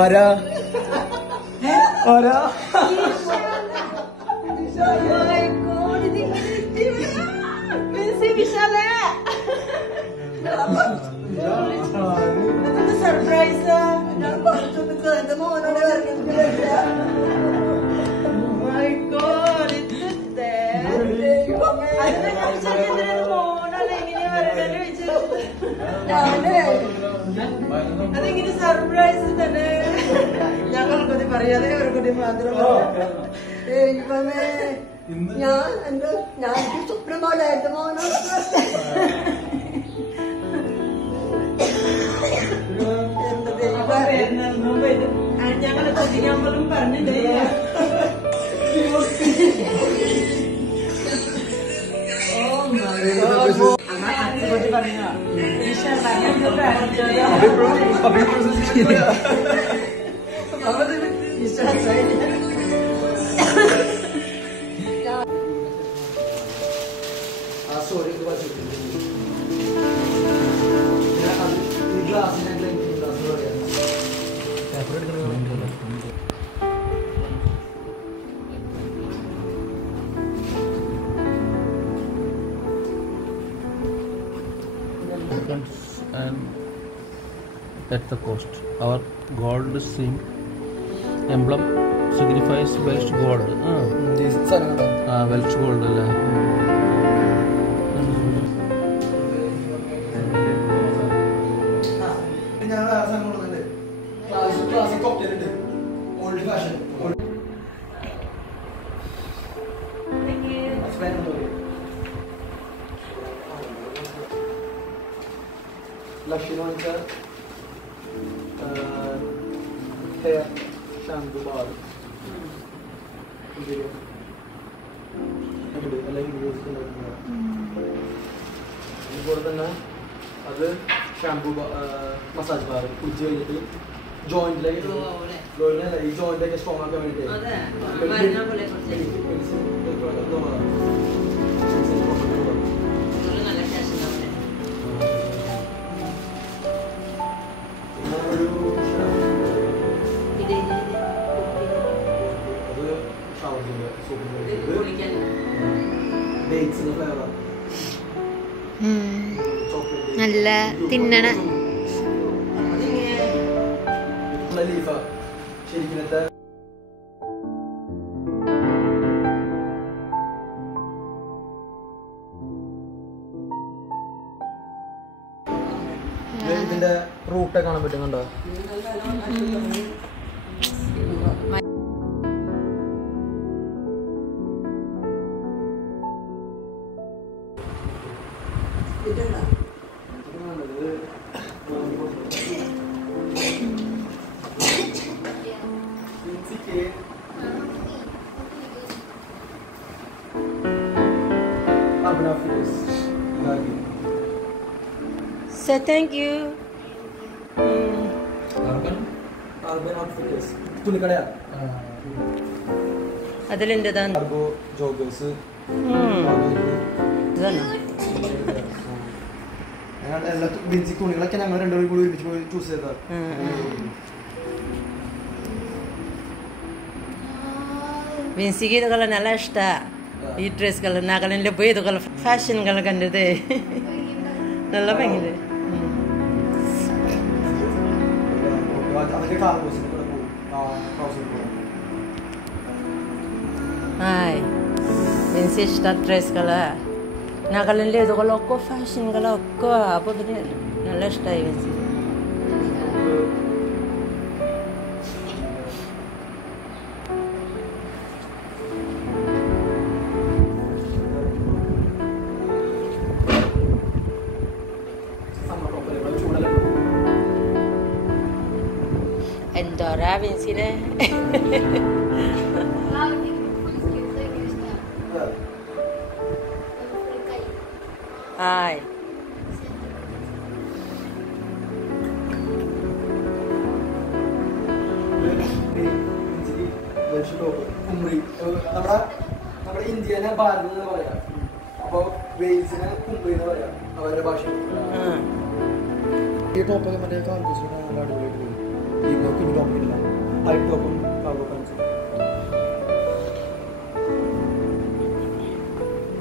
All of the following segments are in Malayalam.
ആരാ ആരാ സർപ്രൈസ് മോനോട് അതെങ്ങനെ സർപ്രൈസ് തന്നെ ഞങ്ങൾക്കൊക്കെ പറയാതെ അവർക്കൊക്കെ മാത്രമേ ഞാൻ എന്റെ ഞാൻ സുപ്രഭാതായിട്ട് മോനോട് ഞങ്ങളെ കൊച്ചിക്കാൻ പോലും പറഞ്ഞിട്ടില്ല and at the coast. Our gold seam emblem signifies Welsh gold. Welsh gold. Lashinonka hair shampoo bar. അത് ഷാംപൂ മസാജ് ബാർ കുടിച്ച് കഴിഞ്ഞിട്ട് ജോയിന്റിലേക്ക് ഈ ജോയിന്റിലേക്ക് സ്ട്രോങ് ആക്കാൻ വേണ്ടിയിട്ട് നല്ല തിന്നണ ഇതിന്റെ റൂട്ട് കാണാൻ പറ്റുന്നുണ്ടോ? So thank you. Urban Outfitters. തുണിക്കടയാ. അതിലെന്താണ്? Cargo joggers. ഇതാണ്. എല്ലാ ബേസിക് തുണികളൊക്കെ ഞങ്ങൾ രണ്ടുപേരും കൂടി ഒരുമിച്ച് പോയി ചൂസ് ചെയ്തതാണ്. വിൻസിക്ക് ഇതുകളെ നല്ല ഇഷ്ടമാണ്. ഈ ഡ്രസ്സുകൾ നാഗാലാൻഡിൽ പോയി ഇതുകളെ ഫാഷനുകൾ കണ്ടത് നല്ല ഭംഗിയില്ല. ഹായ് വിൻസി ഇഷ്ട ഡ്രസ്സുകള് നാഗാലാൻഡിൽ ഇതുകളൊക്കെ ഫാഷനുകളൊക്കെ അപ്പോൾ പിന്നെ നല്ല ഇഷ്ടമായി വിൻസി. Endora Vincile. Hi. നമ്മുടെ ഇന്ത്യനെ ഭാരതം എന്ന് പറയാം. അപ്പൊ വെയിൽസിനെ കുംബൈ എന്ന് പറയാം അവരുടെ ഭാഷ. ഈ ടോപ്പൊക്കെ മറ്റേ കാൽക്കുസിന് നല്ല അടിപൊളിയായിട്ട് പോയി. ഈ കുഞ്ഞു ടോപ്പിക്കില്ല, ഹൈറ്റ് ടോപ്പും കാർഗോ പാൻസും.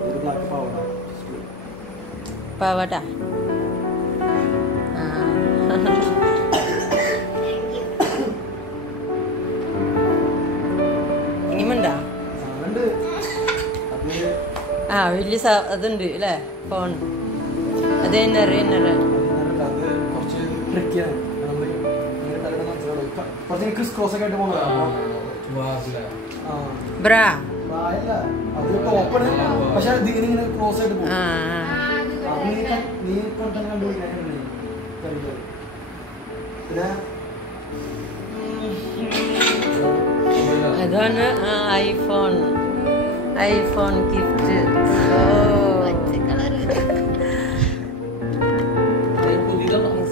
ഒരു ബ്ലാക്ക് പാവട. പാവട. ഇനിമുണ്ടാ? ആ വലിയ അതുണ്ട് അല്ലേ ഫോൺ. അത് ഇന്നറ് ഇന്നറ് കുറച്ച് ട്രിക്കിയാണ്. കുറച്ച് ക്രിസ് ക്രോസ് ഒക്കെ ആയിട്ട് പോകുന്നതാണ്. ബ്രാ അത് ടോപ്പാണ്, പക്ഷെ ഇതിങ്ങനെ ഇങ്ങനെ ക്രോസ് ആയിട്ട് പോകും. നീ ഇപ്പോൾ തന്നെ കണ്ടുപിടിക്കാൻ അതാണ് ഐഫോൺ ഗിഫ്റ്റ്.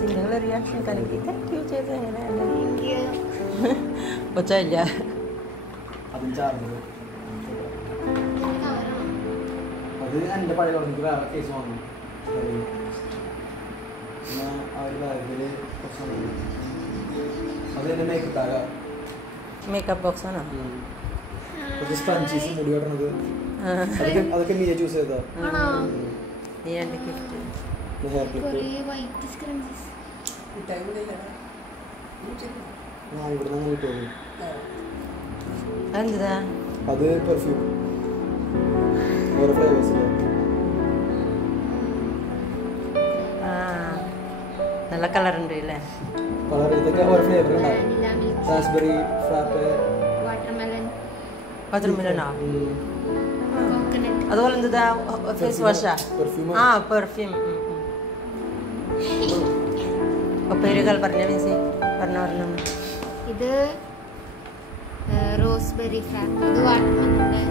നിങ്ങളുടെ റിയാക്ഷൻ കലക്കി ചെയ്ത് എങ്ങനെയല്ല ഒച്ചയില്ല. അതും ചാർജർ. അത് എൻ്റെ പഴയ എനിക്ക് വേറെ കേസ് വാങ്ങണം. പിന്നെ ആ ഒരു ബാഗില് അത് എൻ്റെ മേക്കപ്പ് ബാഗാ. മേക്കപ്പ് ബോക്സ് ആണോ? കുറച്ച് സ്പഞ്ചീസ് മുടി കെട്ടണത് അതൊക്കെ നീ ചൂസ് ചെയ്താ. നീ എൻ്റെ ഗിഫ്റ്റ് ഹെയർ ക്ലിപ്പ്. ഇവിടെ നിന്ന് കിട്ടുമോ? എന്താ അത് പെർഫ്യൂം ഓരോ ഫ്ലേവേഴ്സില്. നല്ല കളർ ഉണ്ട് അല്ലേ? കളർ ഇതൊക്കെ ഓരോ ഫ്ലേവർ ഉണ്ടാവും. റാസ്ബെറി, ഫ്രാപ്പ്, വാട്ടർമെലനോ? അതുപോലെ എന്താ ഫേസ് വാഷാ? ആ പെർഫ്യൂം. പേരുകൾ പറഞ്ഞ മീൻസ് പറഞ്ഞു. ഇത് റോസ്ബെറി ഫ്രാപ്പ്, ഇത് വാട്ടർമെലന്റെ